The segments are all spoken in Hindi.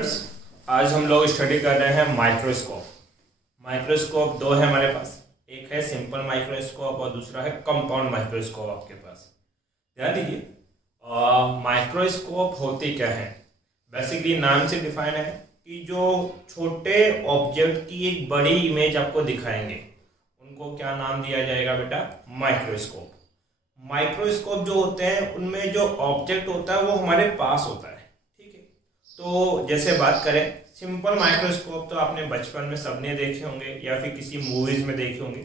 फ्रेंड्स, आज हम लोग स्टडी कर रहे हैं माइक्रोस्कोप। माइक्रोस्कोप दो है हमारे पास, एक है सिंपल माइक्रोस्कोप और दूसरा है कंपाउंड माइक्रोस्कोप आपके पास। ध्यान दीजिए, माइक्रोस्कोप होते क्या है। बेसिकली नाम से डिफाइन है कि जो छोटे ऑब्जेक्ट की एक बड़ी इमेज आपको दिखाएंगे उनको क्या नाम दिया जाएगा बेटा, माइक्रोस्कोप। माइक्रोस्कोप जो होते हैं उनमें जो ऑब्जेक्ट होता है वो हमारे पास होता है। तो जैसे बात करें सिंपल माइक्रोस्कोप, तो आपने बचपन में सबने देखे होंगे या फिर किसी मूवीज में देखे होंगे।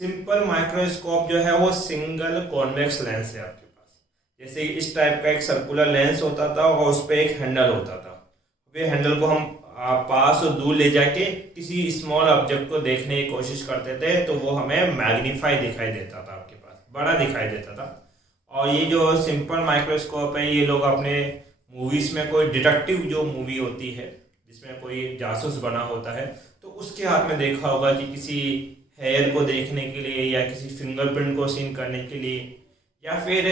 सिंपल माइक्रोस्कोप जो है वो सिंगल कॉन्वेक्स लेंस है आपके पास। जैसे इस टाइप का एक सर्कुलर लेंस होता था और उस पर एक हैंडल होता था। वे हैंडल को हम पास और दूर ले जाके किसी स्मॉल ऑब्जेक्ट को देखने की कोशिश करते थे तो वो हमें मैग्नीफाई दिखाई देता था, आपके पास बड़ा दिखाई देता था। और ये जो सिंपल माइक्रोस्कोप है ये लोग अपने मूवीज में, कोई डिटेक्टिव जो मूवी होती है जिसमें कोई जासूस बना होता है तो उसके हाथ में देखा होगा कि किसी हेयर को देखने के लिए या किसी फिंगरप्रिंट को सीन करने के लिए, या फिर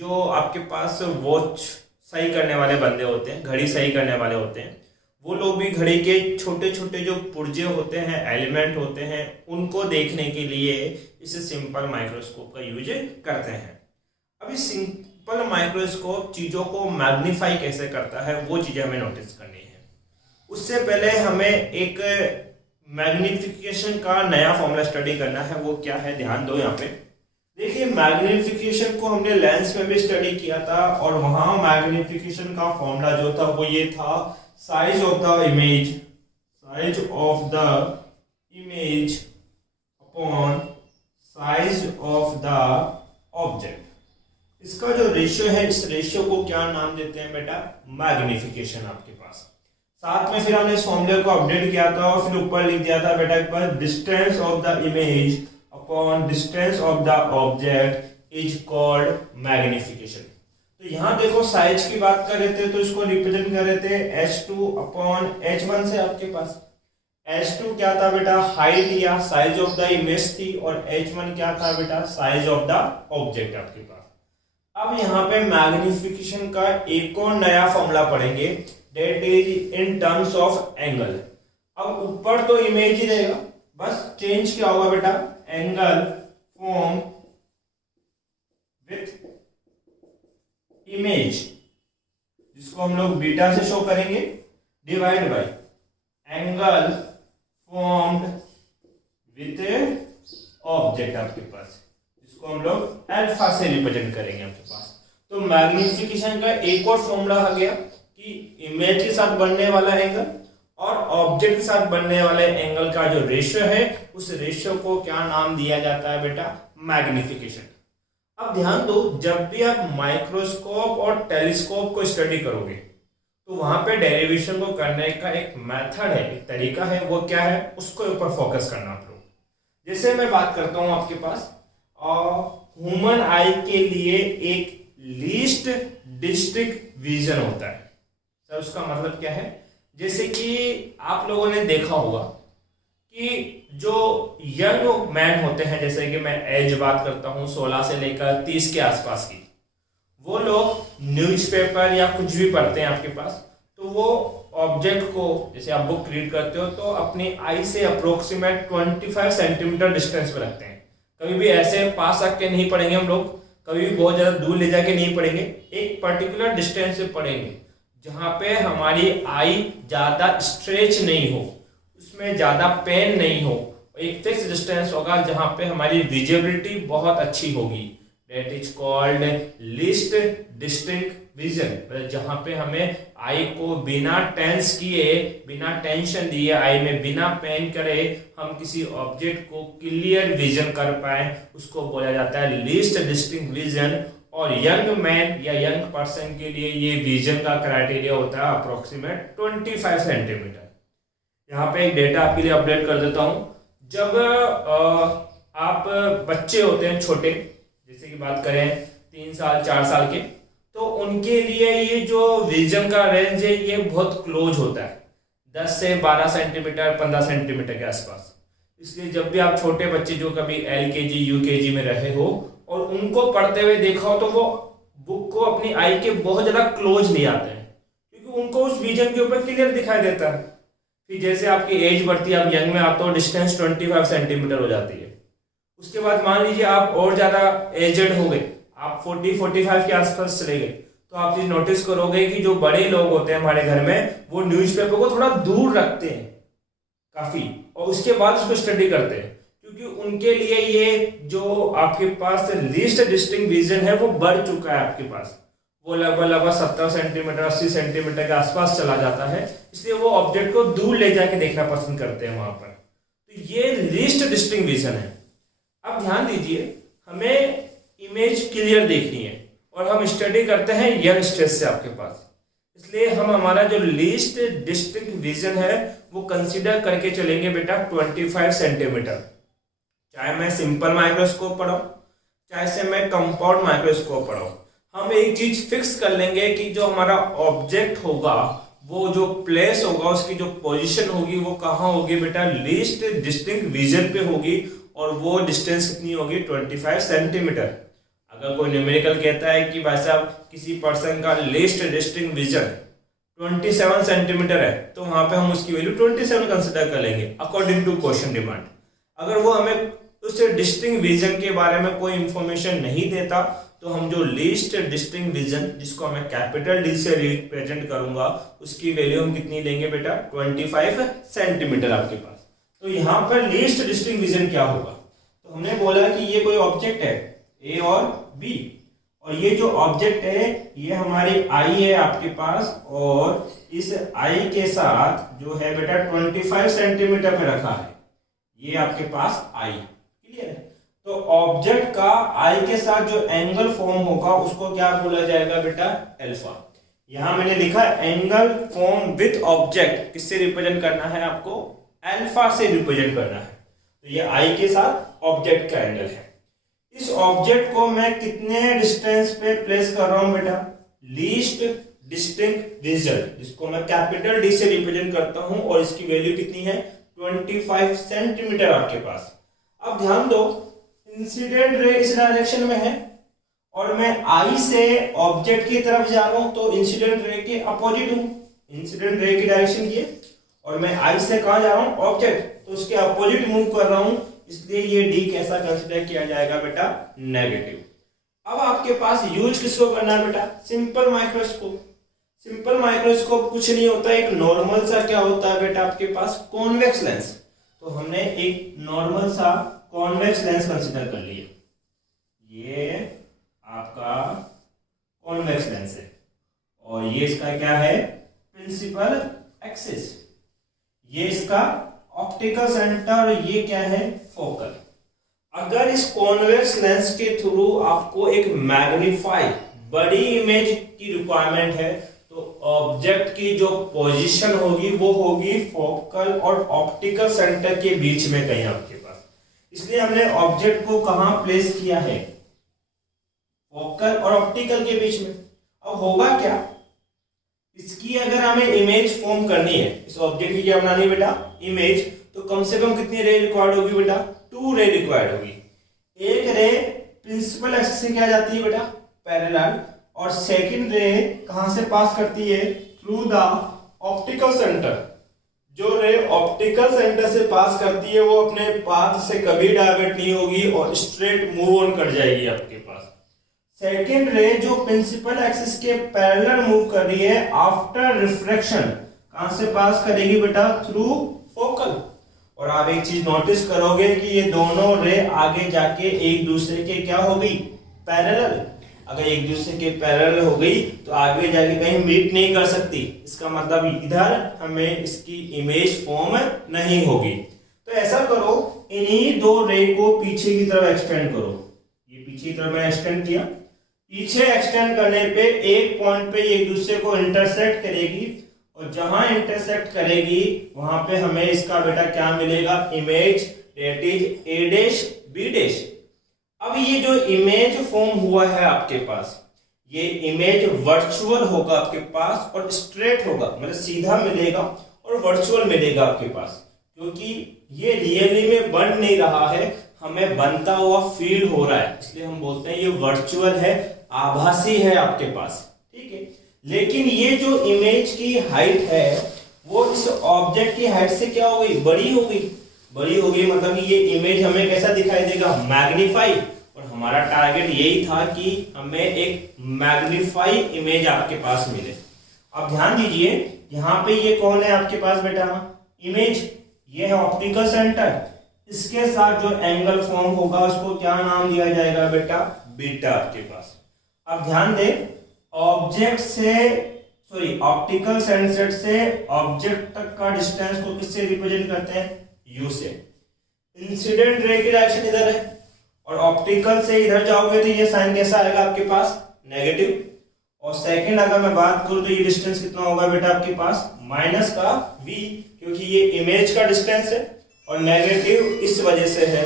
जो आपके पास वॉच सही करने वाले बंदे होते हैं, घड़ी सही करने वाले होते हैं, वो लोग भी घड़ी के छोटे छोटे जो पुर्जे होते हैं, एलिमेंट होते हैं, उनको देखने के लिए इस सिंपल माइक्रोस्कोप का यूज करते हैं। अभी सिंपल माइक्रोस्कोप चीज़ों को मैग्नीफाई कैसे करता है वो चीज़ें हमें नोटिस करनी है। उससे पहले हमें एक मैग्निफिकेशन का नया फॉर्मूला स्टडी करना है। वो क्या है, ध्यान दो यहाँ पे। देखिए, मैग्निफिकेशन को हमने लेंस में भी स्टडी किया था और वहां मैग्निफिकेशन का फॉर्मूला जो था वो ये था, size of the image upon size of the object. इसका जो रेशियो है, इस रेशियो को क्या नाम देते हैं बेटा, मैग्निफिकेशन आपके पास। साथ में फिर हमने इस फॉर्मूले को अपडेट किया था और फिर ऊपर लिख दिया था बेटा के पास, distance of the image upon distance of the object is called magnification. तो यहाँ देखो, साइज की बात कर रहे थे तो इसको रिप्रेजेंट कर रहे थे h2 अपॉन h1 से। आपके पास h2 क्या था बेटा, हाइट या साइज ऑफ द इमेज थी, और h1 क्या था बेटा, साइज ऑफ द ऑब्जेक्ट आपके पास। अब यहाँ पे मैग्निफिकेशन का एक और नया फॉर्मूला पढ़ेंगे, that is in terms of angle. अब ऊपर तो इमेज ही रहेगा, बस चेंज क्या होगा बेटा, एंगल फॉर्म विथ इमेज, जिसको हम लोग बीटा से शो करेंगे, divide by angle formed with object आपके पास, इसको हम लोग अल्फा से रिप्रेजेंट करेंगे आपके पास। तो मैग्निफिकेशन का एक और फॉर्मूला आ गया कि इमेज के साथ बनने वाला एंगल और ऑब्जेक्ट के साथ बनने वाले एंगल का जो रेशियो है, उस रेशियो को क्या नाम दिया जाता है बेटा, मैग्निफिकेशन। अब ध्यान दो, जब भी आप माइक्रोस्कोप और टेलीस्कोप को स्टडी करोगे तो वहां पे डेरिवेशन को करने का एक मेथड है, एक तरीका है, वो क्या है, उसको ऊपर फोकस करना आप लोग। जैसे मैं बात करता हूं आपके पास, ह्यूमन आई के लिए एक लीस्ट डिस्ट्रिक्ट विजन होता है। सर उसका मतलब क्या है, जैसे कि आप लोगों ने देखा होगा कि जो यंग मैन होते हैं, जैसे कि मैं एज बात करता हूं 16 से लेकर 30 के आसपास की, वो लोग न्यूज़पेपर या कुछ भी पढ़ते हैं आपके पास, तो वो ऑब्जेक्ट को, जैसे आप बुक रीड करते हो तो अपनी आई से अप्रोक्सीमेट 25 सेंटीमीटर डिस्टेंस पे रखते हैं। कभी भी ऐसे पास रख के नहीं पढ़ेंगे हम लोग, कभी भी बहुत ज्यादा दूर ले जाके नहीं पढ़ेंगे, एक पर्टिकुलर डिस्टेंस पे पढ़ेंगे जहां पे हमारी आई ज्यादा स्ट्रेच नहीं हो, उसमें ज्यादा पेन नहीं हो, एक फिक्स डिस्टेंस होगा जहां पे हमारी विजिबिलिटी बहुत अच्छी होगी। That is called least distinct vision, जहां पे हमें आई को बिना टेंस किए, बिना टेंशन दिए, आई में बिना पेन करे हम किसी ऑब्जेक्ट को क्लियर विजन कर पाए, उसको बोला जाता है लीस्ट डिस्टिंक्ट विजन। और यंग मैन या यंग पर्सन के लिए ये विजन का क्राइटेरिया होता है अप्रोक्सीमेट 25 सेंटीमीटर। यहाँ पे एक डेटा आपके लिए अपडेट कर देता हूँ। जब आप बच्चे होते हैं छोटे, जैसे कि बात करें 3 साल 4 साल के, तो उनके लिए ये जो विजन का रेंज है ये बहुत क्लोज होता है, 10 से 12 सेंटीमीटर 15 सेंटीमीटर के आसपास। इसलिए जब भी आप छोटे बच्चे जो कभी LKG UKG में रहे हो और उनको पढ़ते हुए देखा हो तो वो बुक को अपनी आई के बहुत ज्यादा क्लोज ले आते हैं, क्योंकि उनको उस विजन के ऊपर क्लियर दिखाई देता है। फिर जैसे आपकी एज बढ़ती है, आप यंग में आते हो, डिस्टेंस 25 सेंटीमीटर हो जाती है। उसके बाद मान लीजिए आप और ज्यादा एजेड हो गए, आप 40-45 के आसपास चले गए, तो आप चीज नोटिस करोगे कि जो बड़े लोग होते हैं हमारे घर में, वो न्यूज़पेपर को थोड़ा दूर रखते हैं काफी, और उसके बाद उसको स्टडी करते हैं, क्योंकि उनके लिए ये जो आपके पास लीस्ट डिस्टिंक्ट विजन है वो बढ़ चुका है आपके पास, वो लगभग 70 सेंटीमीटर 80 सेंटीमीटर के आसपास चला जाता है, इसलिए वो ऑब्जेक्ट को दूर ले जाके देखना पसंद करते हैं वहां पर। तो ये लीस्ट डिस्टिंक्ट विजन है। अब ध्यान दीजिए, हमें इमेज क्लियर देखनी है और हम स्टडी करते हैं यंग स्टेज से आपके पास, इसलिए हम हमारा जो लीस्ट डिस्टिंक्ट विजन है वो कंसीडर करके चलेंगे बेटा 25 सेंटीमीटर। चाहे मैं सिंपल माइक्रोस्कोप पढ़ाऊं, चाहे से मैं कंपाउंड माइक्रोस्कोप पढ़ाऊं, हम एक चीज फिक्स कर लेंगे कि जो हमारा ऑब्जेक्ट होगा, वो जो प्लेस होगा, उसकी जो पोजीशन होगी वो कहाँ होगी बेटा, लीस्ट डिस्टिंक्ट विजन पे होगी, और वो डिस्टेंस कितनी होगी, 25 सेंटीमीटर। अगर कोई न्यूमेरिकल कहता है कि भाई साहब किसी पर्सन का लीस्ट डिस्टिंक्ट विजन 27 सेंटीमीटर है, तो वहां पे हम उसकी वैल्यू 27 कंसिडर कर लेंगे अकॉर्डिंग टू क्वेश्चन डिमांड। अगर वो हमें उस डिस्टिंक्ट विजन के बारे में कोई इंफॉर्मेशन नहीं देता, तो हम जो लीस्ट डिस्टिंक्ट विजन, जिसको मैं कैपिटल डी से रिप्रेजेंट करूंगा, उसकी वैल्यू हम कितनी लेंगे बेटा, 25 सेंटीमीटर आपके पास। तो यहाँ पर लीस्ट डिस्टिंक्ट विजन क्या होगा, तो हमने बोला कि ये कोई ऑब्जेक्ट है ए और बी, और ये जो ऑब्जेक्ट है ये हमारी आई है आपके पास, और इस आई के साथ जो है बेटा 25 सेंटीमीटर पे रखा है, ये आपके पास आई, क्लियर है। तो ऑब्जेक्ट का आई के साथ जो एंगल फॉर्म होगा उसको क्या बोला जाएगा बेटा, अल्फा। यहां मैंने लिखा एंगल फॉर्म विथ ऑब्जेक्ट, किससे रिप्रेजेंट करना है आपको, अल्फा से रिप्रेजेंट करना है। तो ये आई के साथ ऑब्जेक्ट का एंगल है। इस ऑब्जेक्ट को मैं कितने डिस्टेंस पे प्लेस कर रहा हूं बेटा, लीस्ट डिस्टिंक्ट विजन, जिसको मैं कैपिटल डी से रिप्रेजेंट करता हूं, और इसकी वैल्यू कितनी है, 25 सेंटीमीटर आपके पास। अब ध्यान दो, इंसिडेंट रे इस डायरेक्शन में है और मैं आई से ऑब्जेक्ट की तरफ जा रहा हूं, तो इंसिडेंट रे के अपोजिट हूं। इंसिडेंट रे की डायरेक्शन ये, और मैं आई से कहां जा रहा हूं, ऑब्जेक्ट, तो उसके अपोजिट मूव कर रहा हूं, इसलिए ये डी कैसा कंसीडर किया जाएगा बेटा, नेगेटिव। अब आपके पास यूज किसको करना है बेटा, सिंपल माइक्रोस्कोप। सिंपल माइक्रोस्कोप कुछ नहीं होता, एक नॉर्मल सा क्या होता है बेटा आपके पास, कॉन्वेक्स लेंस। तो हमने एक नॉर्मल सा कॉन्वेक्स लेंस कंसीडर कर लिया, ये आपका कॉन्वेक्स लेंस है, और ये इसका क्या है, प्रिंसिपल एक्सिस, ये इसका ऑप्टिकल सेंटर, ये क्या है, फोकल। अगर इस कॉन्वेक्स लेंस के थ्रू आपको एक मैग्नीफाई बड़ी इमेज की रिक्वायरमेंट है, तो ऑब्जेक्ट की जो पोजीशन होगी वो होगी फोकल और ऑप्टिकल सेंटर के बीच में कहीं आपके पास, इसलिए हमने ऑब्जेक्ट को कहां प्लेस किया है, फोकल और ऑप्टिकल के बीच में। अब होगा क्या, इसकी अगर हमें इमेज फॉर्म करनी है, इस ऑब्जेक्ट की क्या बनानी है बेटा, इमेज, तो कम से कम कितनी रे रिक्वायर्ड होगी बेटा, 2 रे रिक्वायर्ड होगी। एक रे प्रिंसिपल एक्सिस से क्या जाती है बेटा, पैरेलल, और सेकंड रे कहां से पास करती है, थ्रू द ऑप्टिकल सेंटर। जो रे ऑप्टिकल सेंटर से पास करती है वो अपने पाथ से कभी डाइवर्ट नहीं होगी और स्ट्रेट मूव ऑन कर जाएगी आपके पास। सेकेंड रे जो प्रिंसिपल एक्सिस के पैरेलल मूव कर रही है, आफ्टर रिफ्रैक्शन कहां से पास करेगी बेटा, थ्रू फोकल। और आप एक चीज नोटिस करोगे कि ये दोनों रे आगे जाके एक दूसरे के क्या हो गई, पैरेलल। अगर एक दूसरे के पैरेलल हो गई तो आगे जाके कहीं मीट नहीं कर सकती, इसका मतलब इधर हमें इसकी इमेज फॉर्म नहीं होगी। तो ऐसा करो, इन्हीं 2 रे को पीछे की तरफ एक्सटेंड करो। ये पीछे की तरफ मैंने एक्सटेंड किया, पीछे एक्सटेंड करने पे एक पॉइंट पे एक दूसरे को इंटरसेक्ट करेगी, और जहां इंटरसेक्ट करेगी वहां पे हमें इसका बेटा क्या मिलेगा, image, that is A dash B dash. अब ये जो इमेज फॉर्म हुआ है आपके पास, ये इमेज वर्चुअल होगा आपके पास और स्ट्रेट होगा, मतलब सीधा मिलेगा और वर्चुअल मिलेगा आपके पास, क्योंकि ये रियली में बन नहीं रहा है, हमें बनता हुआ फील हो रहा है, इसलिए हम बोलते हैं ये वर्चुअल है, आभासी है आपके पास। ठीक है, लेकिन ये जो इमेज की हाइट है वो इस ऑब्जेक्ट की हाइट से क्या हो गई, बड़ी हो गई। बड़ी हो गई मतलब कि ये इमेज हमें कैसा दिखाई देगा, मैग्नीफाई। और हमारा टारगेट यही था कि हमें एक मैग्नीफाई इमेज आपके पास मिले। अब ध्यान दीजिए, यहाँ पे ये कौन है आपके पास बेटा, इमेज। ये है ऑप्टिकल सेंटर। इसके साथ जो एंगल फॉर्म होगा उसको क्या नाम दिया जाएगा बेटा, बीटा आपके पास। अब ध्यान दे, ऑब्जेक्ट से सॉरी ऑप्टिकल सेंटर से ऑब्जेक्ट तक का डिस्टेंस को किससे रिप्रेजेंट करते हैं, यू से। इंसिडेंट रे की डायरेक्शन इधर है और ऑप्टिकल से इधर जाओगे तो ये साइन कैसा आएगा आपके पास, नेगेटिव। और सेकंड अगर मैं बात करूं तो ये डिस्टेंस कितना होगा बेटा आपके पास, माइनस का v, क्योंकि ये इमेज का डिस्टेंस है और नेगेटिव इस वजह से है।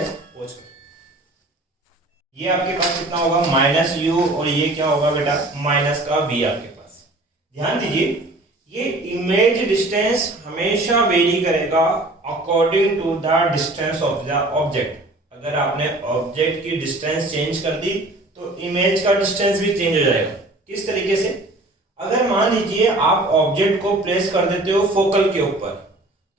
ये आपके पास कितना होगा, माइनस यू, और ये क्या होगा बेटा, माइनस का v आपके पास। ध्यान दीजिए, ये इमेज डिस्टेंस हमेशा वेरी करेगा according to the distance of the object. अगर आपने ऑब्जेक्ट की डिस्टेंस चेंज कर दी तो इमेज का डिस्टेंस भी चेंज हो जाएगा। किस तरीके से, अगर मान लीजिए आप ऑब्जेक्ट को प्लेस कर देते हो फोकल के ऊपर,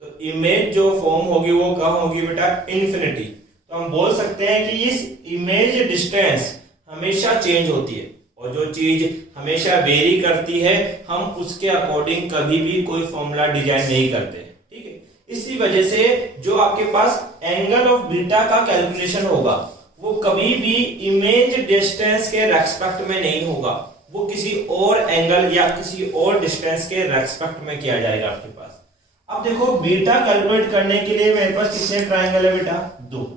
तो इमेज जो फॉर्म होगी वो कहाँ होगी बेटा, इन्फिनिटी। तो हम बोल सकते हैं कि इस इमेज डिस्टेंस हमेशा चेंज होती है, और जो चीज हमेशा वेरी करती है हम उसके अकॉर्डिंग कभी भी कोई फॉर्मूला डिजाइन नहीं करते। ठीक है, इसी वजह से जो आपके पास एंगल ऑफ बीटा का कैलकुलेशन होगा वो कभी भी इमेज डिस्टेंस के रेस्पेक्ट में नहीं होगा, वो किसी और एंगल या किसी और डिस्टेंस के रेस्पेक्ट में किया जाएगा आपके पास। अब देखो, बीटा कैलकुलेट करने के लिए मेरे पास कितने ट्रायंगल है बेटा, दो।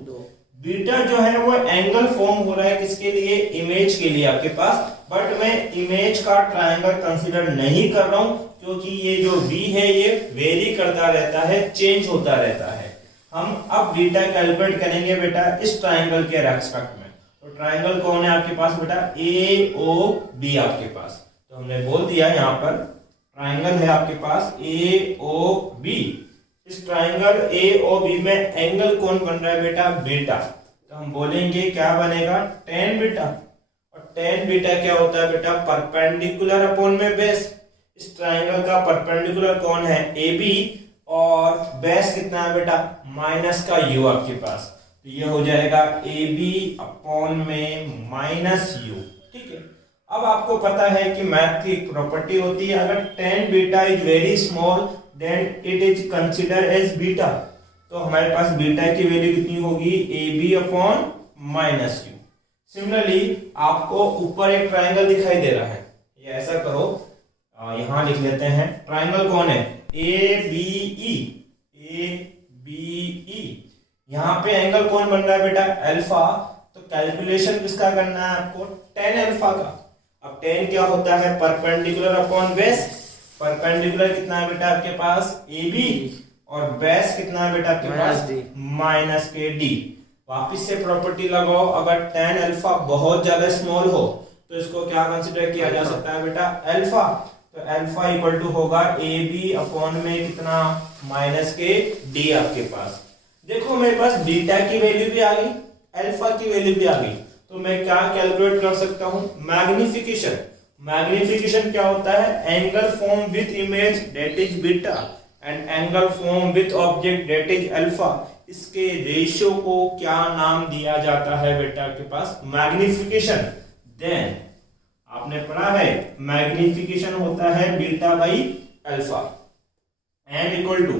बीटा जो है वो एंगल फॉर्म हो रहा है किसके लिए, इमेज के लिए आपके पास, बट मैं इमेज का ट्रायंगल कंसीडर नहीं कर रहा हूं क्योंकि ये जो v है ये वेरी करता रहता है, चेंज होता रहता है। हम अब बीटा कैलकुलेट करेंगे बेटा इस ट्रायंगल के रेस्पेक्ट में। तो ट्रायंगल कौन है आपके पास बेटा, AOB आपके पास। तो हमने बोल दिया यहाँ पर ट्रायंगल है आपके पास AOB। इस ट्रायंगल AOB में एंगल कौन बन रहा है बेटा, बीटा। तो हम बोलेंगे क्या बनेगा, tan बीटा। और tan बीटा क्या होता है बेटा, परपेंडिकुलर अपॉन में बेस। इस ट्रायंगल का परपेंडिकुलर कौन है, AB, और बेस कितना है बेटा, माइनस का u आपके पास। तो ये हो जाएगा AB अपॉन में माइनस u। ठीक है, अब आपको पता है कि मैथ की एक प्रॉपर्टी होती है, अगर tan beta is very small then it is consider as beta. तो हमारे पास बीटा की वैल्यू कितनी होगी, AB upon minus u। Similarly आपको ऊपर एक ट्रायंगल दिखाई दे रहा है, ये ऐसा करो, यहां लिख लेते हैं, ट्रायंगल कौन है, ABE। यहाँ पे एंगल कौन बन रहा है बेटा, अल्फा। तो कैलकुलेशन किसका करना है आपको, tan अल्फा का। अब tan क्या होता है, परपेंडिकुलर अपॉन बेस। परपेंडिकुलर कितना है बेटा आपके पास, AB, और बेस कितना है बेटा आपके पास, माइनस के D। वापिस से प्रॉपर्टी लगाओ, अगर tan अल्फा बहुत ज्यादा स्मॉल हो तो इसको क्या कंसिडर किया जा सकता है बेटा, अल्फा। तो अल्फा इक्वल टू होगा AB अपॉन में कितना, माइनस के D आपके पास। देखो मेरे पास बीटा की वैल्यू भी आ गई, अल्फा की वैल्यू भी आ गई, तो मैं क्या कैलकुलेट कर सकता हूं, मैग्निफिकेशन। मैग्निफिकेशन क्या होता है, angle form with image that is beta and angle form with object that is alpha. इसके रेशियो को क्या नाम दिया जाता है बेटा आपके पास, मैग्निफिकेशन। देन आपने पढ़ा है मैग्निफिकेशन होता है beta by alpha, and equal to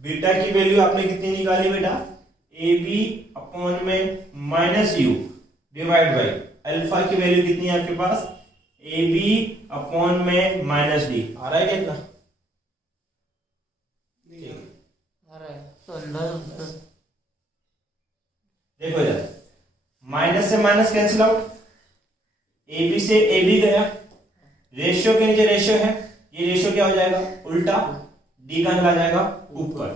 beta की वैल्यू आपने कितनी निकाली बेटा, AB अपॉन में minus u divide by alpha की वैल्यू कितनी है आपके पास, AB अपॉन में माइनस D। आ रहा है कितना, देखो इधर माइनस से माइनस कैंसिल आउट, AB से AB गया, रेशियो के नीचे रेशियो है, ये रेशियो क्या हो जाएगा उल्टा, D का आ जाएगा ऊपर।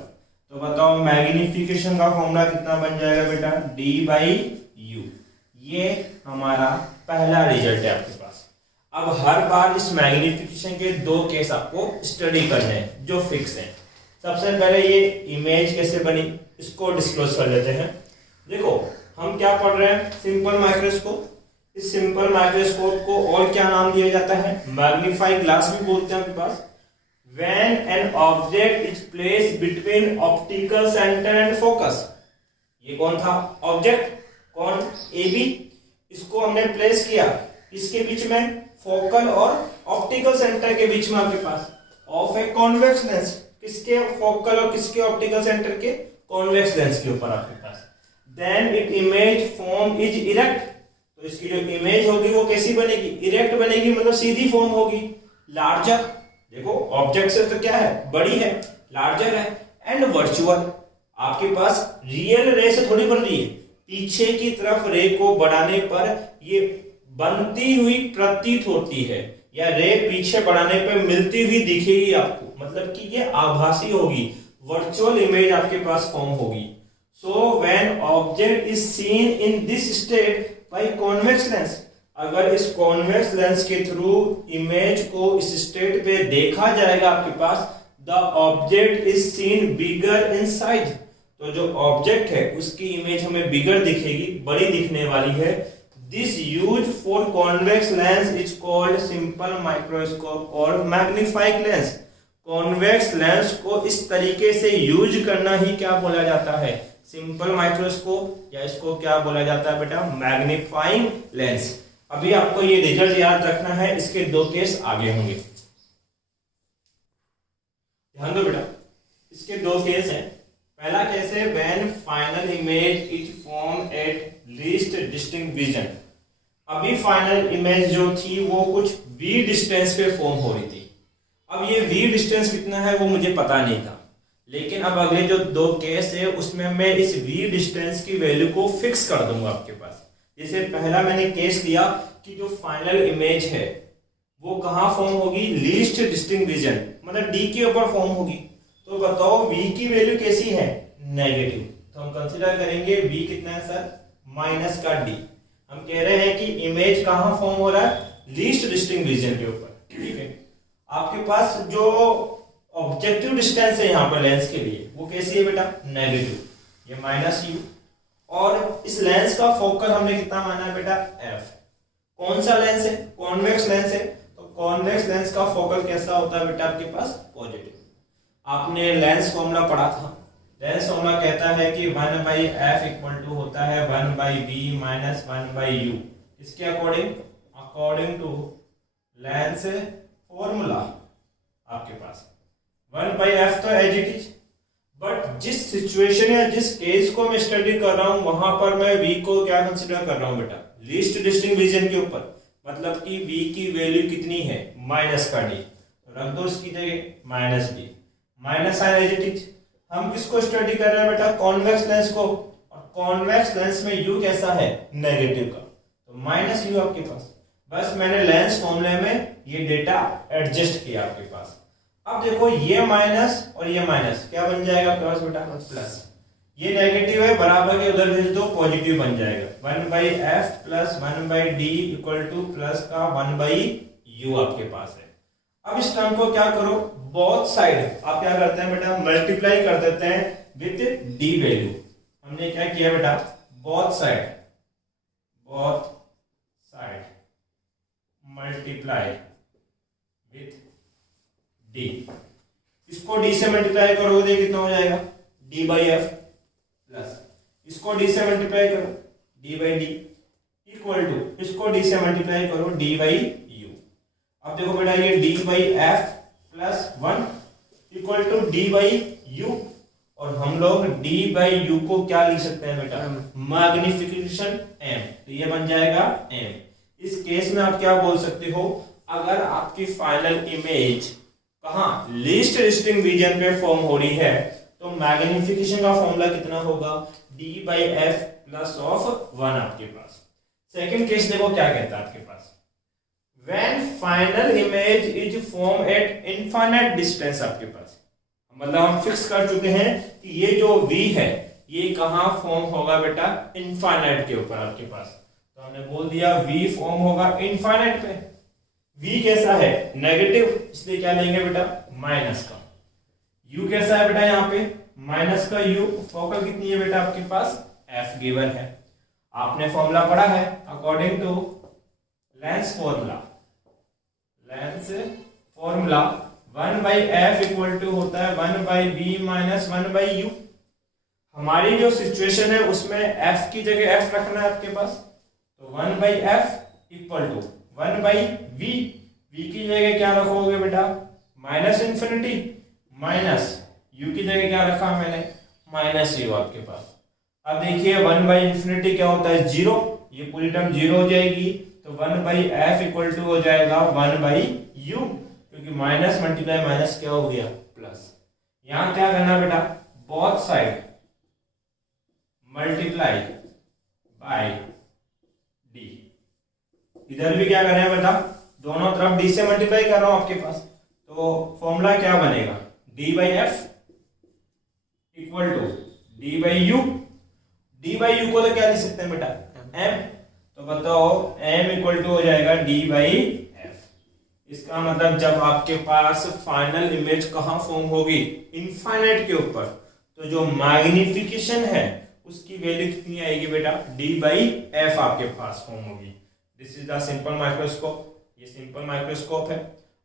तो बताओ मैग्निफिकेशन का फॉर्मूला कितना बन जाएगा बेटा, D बाई U। ये हमारा पहला रिजल्ट है आपके पास। अब हर बार इस मैग्निफिकेशन के दो केस आपको स्टडी करने हैं जो फिक्स हैं। सबसे पहले ये इमेज कैसे बनी इसको डिस्क्लोज कर लेते हैं। देखो हम क्या पढ़ रहे हैं, सिंपल माइक्रोस्कोप। इस सिंपल माइक्रोस्कोप को और क्या नाम दिया जाता है? मैग्नीफाइंग ग्लास भी बोलते हैं आपके पास। When an object is placed between optical center and focus, ये कौन था? ऑब्जेक्ट कौन? AB। इसको हमने प्लेस किया इसके बीच में, फोकल और ऑप्टिकल सेंटर के बीच में आपके पास, ऑफ ए कॉन्वेक्स लेंस। किसके? फोकल और किसके? ऑप्टिकल सेंटर के कॉन्वेक्स लेंस के ऊपर आपके पास। Then it image form is erect, तो इसकी जो इमेज होगी वो कैसी बनेगी? इरेक्ट बनेगी, मतलब सीधी फॉर्म होगी। लार्जर, देखो ऑब्जेक्ट से तो क्या है? बड़ी है, लार्जर है। एंड वर्चुअल, आपके पास रियल रे से थोड़ी बन रही है, पीछे की तरफ रे को बढ़ाने पर ये बनती हुई प्रतीत होती है, या रे पीछे बढ़ाने पर मिलती हुई दिखेगी आपको, मतलब कि ये आभासी होगी, वर्चुअल इमेज आपके पास फॉर्म होगी। So when object is seen in this state by convex lens, अगर इस कॉन्वेक्स लेंस के थ्रू इमेज को इस स्टेट पे देखा जाएगा आपके पास, the object is seen bigger in size, तो जो ऑब्जेक्ट है उसकी इमेज हमें बिगर दिखेगी, बड़ी दिखने वाली है। This use for convex lens is called simple microscope और मैग्नीफाइंग लेंस। कॉन्वेक्स लेंस को इस तरीके से यूज करना ही क्या बोला जाता है? सिंपल माइक्रोस्कोप, या इसको क्या बोला जाता है बेटा? Magnifying lens. अभी आपको ये रिजल्ट याद रखना है, इसके दो केस आगे होंगे, ध्यान दो बेटा। इसके दो केस हैं। पहला केस है when final image is form at least distinct vision. अभी फाइनल इमेज जो थी वो कुछ v डिस्टेंस पे फॉर्म हो रही थी। अब ये v डिस्टेंस कितना है वो मुझे पता नहीं था, लेकिन अब अगले जो दो केस है उसमें मैं इस v डिस्टेंस की वैल्यू को फिक्स कर दूंगा आपके पास। जैसे पहला मैंने केस लिया कि जो फाइनल इमेज है वो कहाँ फॉर्म होगी? लीस्ट डिस्टिंक्ट विजन, मतलब d के ऊपर फॉर्म होगी। तो बताओ v की वैल्यू कैसी है? नेगेटिव। तो हम कंसीडर करेंगे v कितना है सर? माइनस का d। हम कह रहे हैं कि इमेज कहाँ फॉर्म हो रहा है? लीस्ट डिस्टिंक्ट विजन के ऊपर, ठीक है। आपके पास जो ऑब्जेक्टिव डिस्टेंस है यहाँ पर लेंस के लिए वो कैसी है बेटा? नेगेटिव, ये माइनस u। और इस लेंस का फोकल हमने कितना माना है बेटा? f। कौन सा लेंस है? कॉन्वेक्स लेंस है, तो कॉन्वेक्स लेंस का फोकल कैसा होता है बेटा आपके पास? पॉजिटिव। आपने लेंस फॉर्मूला पढ़ा था, लेंस फॉर्मूला कहता है कि 1/f इक्वल टू होता है 1/b माइनस 1/u। इसके अकॉर्डिंग टू लेंस फॉर्मूला आपके पास 1/f तो एज इट इज, बट जिस सिचुएशन या जिस केस को मैं स्टडी कर रहा हूं वहां पर मैं v को क्या कंसीडर कर रहा हूं बेटा? लीस्ट डिस्टिंक्ट विजन के ऊपर, मतलब कि v की वैल्यू कितनी है? माइनस का d, रख दो इसकी जगह minus b, minus sign as it is. हम किसको स्टडी कर रहे हैं बेटा? कॉन्वेक्स लेंस को, और कॉन्वेक्स लेंस में u कैसा है? नेगेटिव का, तो माइनस u आपके पास। बस मैंने लेंस फॉर्मूले में ये डेटा एडजस्ट किया आपके पास। अब देखो ये माइनस और ये माइनस क्या बन जाएगा आपके पास बेटा? प्लस। ये नेगेटिव है, बराबर के उधर भेज दो, पॉजिटिव बन जाएगा। 1/f plus 1/d equal two plus का 1/u आपके पास है। अब इस टर्म को क्या करो? बोथ साइड आप क्या करते हैं बेटा? मल्टीप्लाई कर देते हैं विद d वैल्यू। हमने क्या किया बेटा? Both side multiply with d। इसको d से मल्टीप्लाई करोगे कितना हो जाएगा? d/f प्लस इसको d से मल्टीप्लाई करो d/d इक्वल टू इसको d से मल्टीप्लाई करो d/u। अब देखो बेटा ये d/f plus 1 equal to d/u, और हम लोग d/u को क्या लिख सकते हैं बेटा? मैग्निफिकेशन m, तो ये बन जाएगा m। इस केस में आप क्या बोल सकते हो? अगर आपकी फाइनल इमेज कहाँ? लीस्ट डिस्टिंक्ट विजन पे फॉर्म हो रही है, तो मैग्निफिकेशन का फॉर्मूला कितना होगा? d/f प्लस ऑफ 1 आपके पास। सेकंड केस देखो क्या कहता है आपके पास? When final image is formed at infinite distance आपके पास, मतलब हम फिक्स कर चुके हैं कि ये जो v है ये कहाँ फॉर्म होगा बेटा? इनफाइनाइट के ऊपर आपके पास। तो हमने बोल दिया v फॉर्म होगा इनफाइनाइट पे। v कैसा है? नेगेटिव, इसलिए क्या लेंगे बेटा? माइनस का। u कैसा है बेटा? यहाँ पे माइनस का u। फोकल कितनी है बेटा आपके पास? f गिवन है, आपने फॉर्मूला पढ़ा है। According to lens formula 1/f equal to होता है 1/b माइनस 1/u। हमारी जो सिचुएशन है उसमें f की जगह f रखना है आपके पास, तो 1/f equal to 1/v। v की जगह क्या रखोगे बेटा, माइनस इंफिनिटी, माइनस u की जगह क्या रखा मैंने, माइनस u आपके पास। अब देखिए 1/इंफिनिटी क्या होता है, 0, ये पूरी टर्म 0 हो जाएगी, तो 1/f इक्वल टू हो जाएगा 1/u, क्योंकि माइनस मल्टीप्लाई माइनस क्या हो गया, प्लस। यहां क्या करना बेटा, both side multiply by d। इधर भी क्या कर रहे हैं बेटा, दोनों तरफ d से मल्टीप्लाई कर रहा हूं आपके पास, तो फॉर्मूला क्या बनेगा, d/f equal to d/u। d/u को तो क्या लिख सकते हैं बेटा, m, तो बताओ m इक्वल टू हो जाएगा d/f। इसका मतलब जब आपके पास फाइनल इमेज कहां फॉर्म होगी, इनफाइनाइट के ऊपर, तो जो मैग्निफिकेशन है उसकी वैल्यू कितनी आएगी बेटा, d/f आपके पास फॉर्म होगी। This is the simple microscope, ये सिंपल माइक्रोस्कोप है।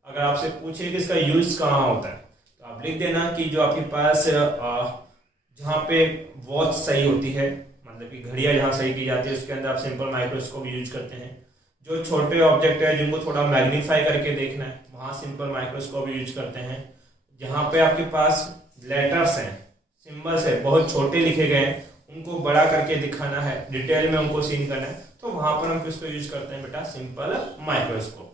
अगर आपसे पूछे कि इसका यूज कहाँ होता है, तो आप लिख देना कि जो आपके पास जहाँ पे वॉच सही होती है, मतलब कि घड़ियाँ जहाँ सही की जाती है, उसके अंदर आप सिंपल माइक्रोस्कोप यूज करते हैं। जो छोटे ऑब्जेक्ट है जिनको थोड़ा मैग्नीफाई करके देखना है, वहाँ सिंपल माइक्रोस्कोप यूज करते हैं। जहाँ पे आपके पास लेटर्स हैं, सिंबल्स है, बहुत छोटे लिखे गए हैं, उनको बड़ा करके दिखाना है, डिटेल में उनको सीन करना है, तो वहां पर हम किसको यूज करते हैं बेटा, सिंपल माइक्रोस्कोप।